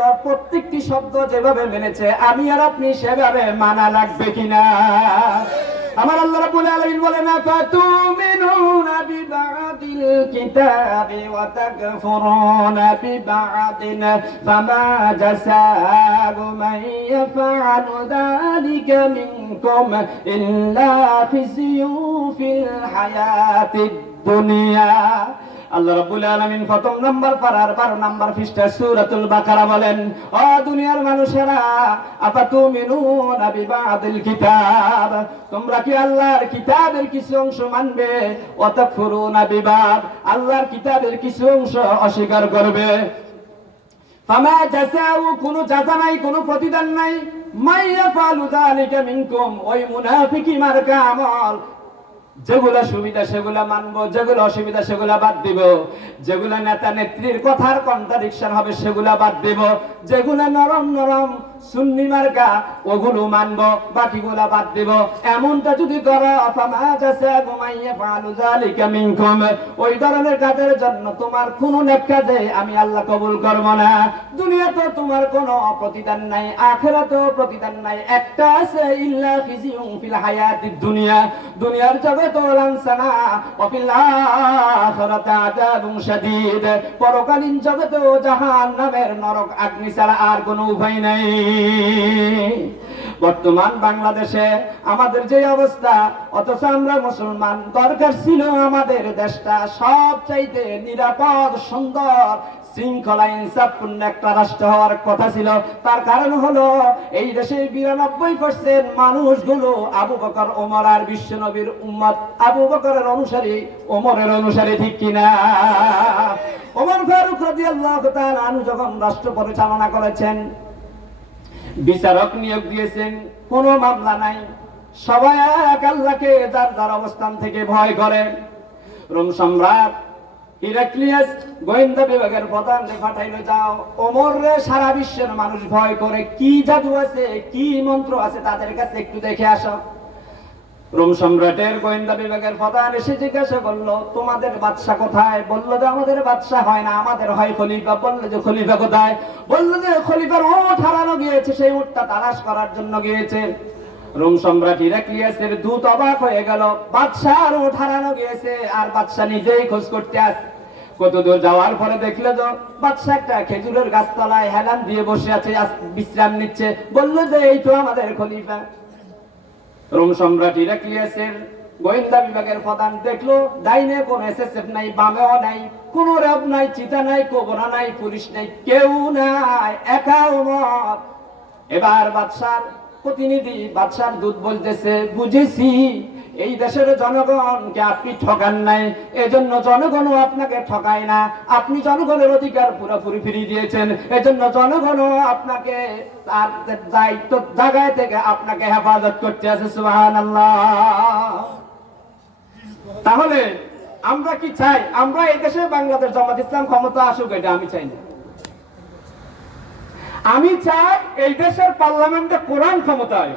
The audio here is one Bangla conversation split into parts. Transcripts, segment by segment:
তোর প্রত্যেকটি শব্দ যেভাবে মেনেছে আমি আর আপনি সেভাবে মানা লাগবে কিনা? আমার আল্লাহ রাব্বুল আলামিন বলেন ফাতুমিনুনা বিবাদিল কিতাবি ওয়া তাকফুরুনা বিবাদিন ফামা জাযাউ মান ইয়াফআলু যালিকা মিনকুম ইল্লা খিzyun ফিল হায়াতিদ দুনিয়া। আল্লাহ রাব্বুল আলামিন প্রথম নাম্বার পারার 12 নাম্বার পৃষ্ঠা সূরাতুল বাকারা বলেন, ও দুনিয়ার মানুষেরা, আফাতুমিনুনা বিবাদিল কিতাব, তোমরা কি আল্লাহর কিতাবের কিছু অংশ মানবে? ওয়া তাকফুরুনা বিবাদ, আল্লাহর কিতাবের কিছু অংশ অস্বীকার করবে। ফামা জাযাউ, কোন জাযা নাই, কোন প্রতিদান নাই, মাইয়া ফালু যালিকা মিনকুম, ওই মুনাফিকি মার্কা আমল, যেগুলা সুবিধা সেগুলা মানবো, যেগুলো অসুবিধা সেগুলা বাদ দিব, যেগুলা নেতা নেত্রীর কথার কন্ট্রাডিকশন হবে সেগুলা বাদ দিব, যেগুলা নরম নরম সুন্নি মার্কা ওগুলো মানবো, বাকিগুলা বাদ দিব। এমনটা যদি করো, ওই ধরনের কাজের জন্য তোমার কোন নেক কাজে আমি আল্লাহ কবুল করব না। দুনিয়াতে তোমার কোনো প্রতিদান নাই, আখিরাতেও প্রতিদান নাই। একটা আছে, ইল্লা খিজিউন ফিল হায়াতিদ দুনিয়া, দুনিয়ার জগতে লানসানা ওয়া ফিল আখিরাতি আযাবুন শাদীদ, পরকালীন জগতেও জাহান্নামের নরক আগ্নি ছাড়া আর কোনো উপায় নাই। বর্তমান বাংলাদেশে আমাদের যে অবস্থা, অথচ আমরা মুসলমান, দরকার ছিল আমাদের দেশটা সবচাইতে নিরাপদ, সুন্দর, শৃঙ্খলা, ইনসাফপূর্ণ একটা রাষ্ট্র হওয়ার কথা ছিল। তার কারণ হলো এই দেশের 92% মানুষগুলো আবু বকর, ওমর আর বিশ্বনবীর উম্মত, আবু বকরের অনুসারী, ওমরের অনুসারী, ঠিক কিনা? ওমর ফারুক রাদিয়াল্লাহু তাআলা আনহু যখন রাষ্ট্র পরিচালনা করেছেন, বিচারক নিয়োগ দিয়েছেন, কোনো মামলা নাই, সবাই এক আল্লাহকে যার যার অবস্থান থেকে ভয় করে। রোম সম্রাট হিরাক্লিয়াস গোয়েন্দা বিভাগের প্রধানকে পাঠাইলো, যাও ওমরে সারা বিশ্বের মানুষ ভয় করে, কি জাদু আছে, কি মন্ত্র আছে তাদের কাছে একটু দেখে আসো। রোম সম্রাটের গোয়েন্দা বিভাগের প্রধান এসে জিজ্ঞাসা করলো, তোমাদের বাদশা কোথায়? বললো যে আমাদের বাদশা হয় না, আমাদের হয় খলিফা। বললো যে খলিফা কোথায়? বললো যে খলিফার উট হারানো গিয়েছে, সেই উটটা তালাশ করার জন্য গিয়েছে। রোম সম্রাট হিরাক্লিয়াসের দূত অবাক হয়ে গেল, বাদশার উট হারানো গিয়েছে আর বাদশা নিজেই খোঁজ করতে আসে। কত দূর যাওয়ার পরে দেখলো যে বাদশা একটা খেজুরের গাছতলায় হেলান দিয়ে বসে আছে, বিশ্রাম নিচ্ছে। বললো যে এই তো আমাদের খলিফা। রোম সম্রাট হিরাক্লিয়াসের গোয়েন্দা বিভাগের প্রধান দেখলো, ডাইনে কোন এসএসএফ নাই, বামেও নাই, কোন র্যাব নাই, চিতা নাই, কোবরা নাই, পুলিশ নাই, কেউ নাই, একা ওমর। এবার বাদশার প্রতিনিধি, বাদশার দূত বলতেছে, বুঝেছি এই দেশের জনগণকে আপনি ঠকান নাই, এজন্য জনগণও আপনাকে ঠকায় না, আপনি জনগণের অধিকার পুরোপুরি ফিরিয়ে দিয়েছেন, এজন্য জনগণও আপনাকে তার দায়িত্ব জায়গায় থেকে আপনাকে হেফাজত করতে আছে। সুবহানাল্লাহ। তাহলে আমরা কি চাই? আমরা এই দেশে বাংলাদেশ জামাত ইসলাম ক্ষমতা আসুক, এটা আমি চাই না। আমি চাই এই দেশের পার্লামেন্টে কোরআন ক্ষমতায়,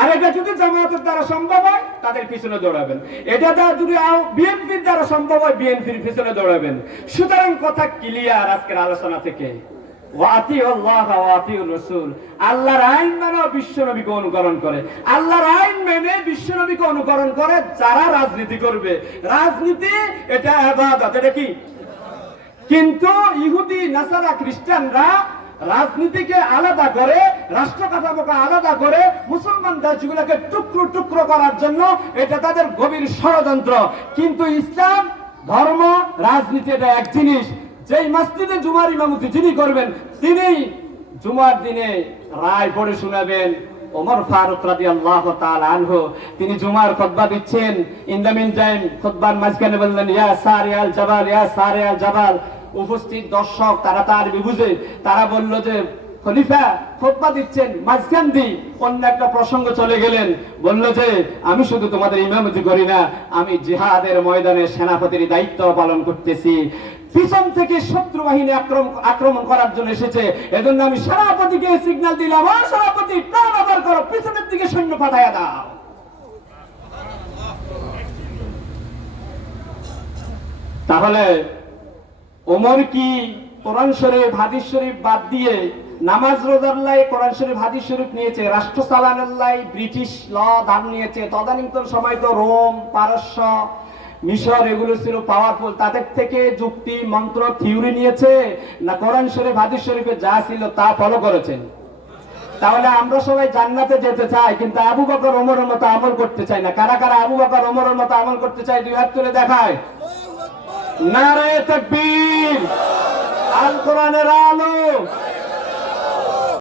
আর এটা যদি জামায়াতের দ্বারা সম্ভব হয় তাদের পিছনে দৌড়াবেন, এটা যদি বিএনপির দ্বারা সম্ভব হয় বিএনপির পিছনে দৌড়াবেন। সুতরাং কথা ক্লিয়ার আজকের আলোচনা থেকে, ওয়াতিউল্লাহ ওয়া ওয়াতিউর রাসূল, আল্লাহর আইন মানে বিশ্বনবীকে অনুকরণ করে, আল্লাহর আইন মেনে বিশ্বনবীকে অনুকরণ করে যারা রাজনীতি করবে। রাজনীতি এটা ইবাদত, এটা কি? কিন্তু ইহুদি, নাসারা, খ্রিস্টানরা রাজনীতিকে আলাদা করে, রাষ্ট্র কাঠামোকে আলাদা করে মুসলমান দেশগুলোকে টুকরো টুকরো করার জন্য এটা তাদের গভীর ষড়যন্ত্র। কিন্তু ইসলাম ধর্ম, রাজনীতি এটা এক জিনিস। যেই মসজিদে জুমার ইমামতি যিনি করবেন, তিনি জুমার দিনে রায় পড়ে শোনাবেন। ওমর ফারুক রাদিয়াল্লাহু তাআলা আনহু তিনি জুমার খুতবা দিচ্ছেন, ইন দ্য মিন টাইম খুতবার মাঝখানে বললেন, ইয়া সারিয়াল জাবাল, ইয়া সারিয়াল জাবাল। উপস্থিত দর্শক তারা তার বুঝে, তারা বলল যে খলিফা খুতবা দিচ্ছেন, মাঝখান দিয়ে অন্য একটা প্রসঙ্গ চলে গেলেন। বলল যে আমি শুধু তোমাদের ইমামতি করি না, আমি জিহাদের ময়দানে সেনাপতির দায়িত্ব পালন করতেছি। পিছন থেকে শত্রু বাহিনী আক্রমণ করার জন্য এসেছে, এজন্য আমি সেনাপতিকে সিগন্যাল দিলাম, ও সেনাপতি প্রাণ আদার করো, পিছনের দিকে সৈন্য পাঠাইয়া দাও। তাহলে ওমর কি কোরআন শরীফ হাদিস শরীফ বাদ দিয়ে নামাজ রোজার লাই কোরআন শরীফ হাদিস শরীফ নিয়েছে, রাষ্ট্র চালানোর লাই ব্রিটিশ ল দান নিয়েছে। তদানীন্তন সময় তো রোম, পারস্য, মিশর এগুলো ছিল পাওয়ারফুল। তাদের থেকে যুক্তি, মন্ত্র, থিওরি নিয়েছে, না কোরআন শরীফ হাদিস শরীফে যা ছিল তা ফলো করেছেন? তাহলে আমরা সবাই জান্নাতে যেতে চাই, কিন্তু আবু বকর ওমরের মতো আমল করতে চাই না। কারা কারা আবু বকর ওমরের মতো আমল করতে চাই? দুই হাত তুলে দেখায়। নারায়ে তাকবীর। আল কোরআনের আলো।